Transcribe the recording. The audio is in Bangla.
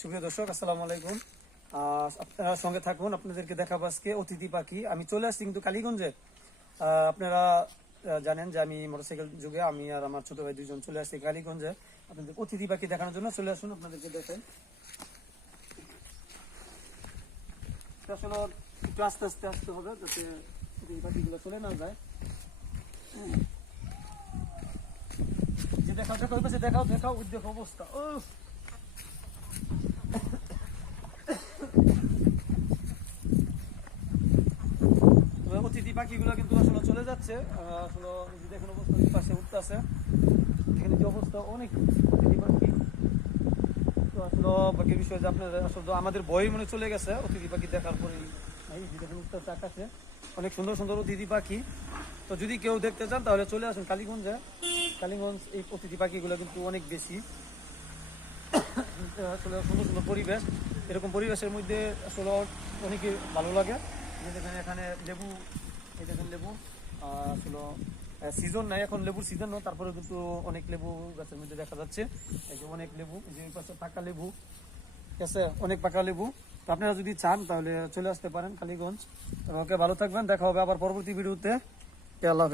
সুপ্রিয় দর্শক, আসসালামু আলাইকুম। আপনারা সঙ্গে থাকুন, আপনাদেরকে দেখাবো আজকে অতিথি পাখি। আমি চলে আসছি কিন্তু কালীগঞ্জে। আপনারা জানেন যে আমি মোটরসাইকেল যুগে আমি আর আমার ছোট ভাই দুজন চলে আসছি কালীগঞ্জে আপনাদের অতিথি পাখি দেখানোর জন্য। চলে আসুন, আপনাদেরকে দেখেন। আসলে একটু আস্তে আস্তে আসতে হবে যাতে অতিথি পাখিগুলো চলে না যায়। যে দেখাও দেখাও দেখাও দেখাও উদ্যোগ অবস্থা। অতিথি পাখিগুলো কিন্তু আসলে চলে যাচ্ছে। আসলে দেখুন অবস্থা পাশে উঠতে আছে, এখানে যে অবস্থা অনেক অতিথি পাখি। তো আসলে বাকির বিষয় যে আপনার আসলে আমাদের ভয় মনে চলে গেছে অতিথি পাখি দেখার পরেই। দেখুন উঠতে আছে আকাশে অনেক সুন্দর সুন্দর অতিথি পাখি। তো যদি কেউ দেখতে চান তাহলে চলে আসুন কালীগঞ্জে। কালীগঞ্জ এই অতিথি পাখিগুলো কিন্তু অনেক বেশি। আসলে সুন্দর সুন্দর পরিবেশ, এরকম পরিবেশের মধ্যে আসলে অনেকে ভালো লাগে। দেখেন এখানে লেবু, এই দেখেন লেবু আসলে সিজন নাই, এখন লেবুর সিজন নয়, তারপরে কিন্তু অনেক লেবু গাছের মধ্যে দেখা যাচ্ছে। এই যে অনেক লেবু, এই যে পাশে পাকা লেবু, ঠিক আছে, অনেক পাকা লেবু। তো আপনারা যদি চান তাহলে চলে আসতে পারেন কালীগঞ্জ। ওকে, ভালো থাকবেন, দেখা হবে আবার পরবর্তী ভিডিওতে। আল্লাহ হাফেজ।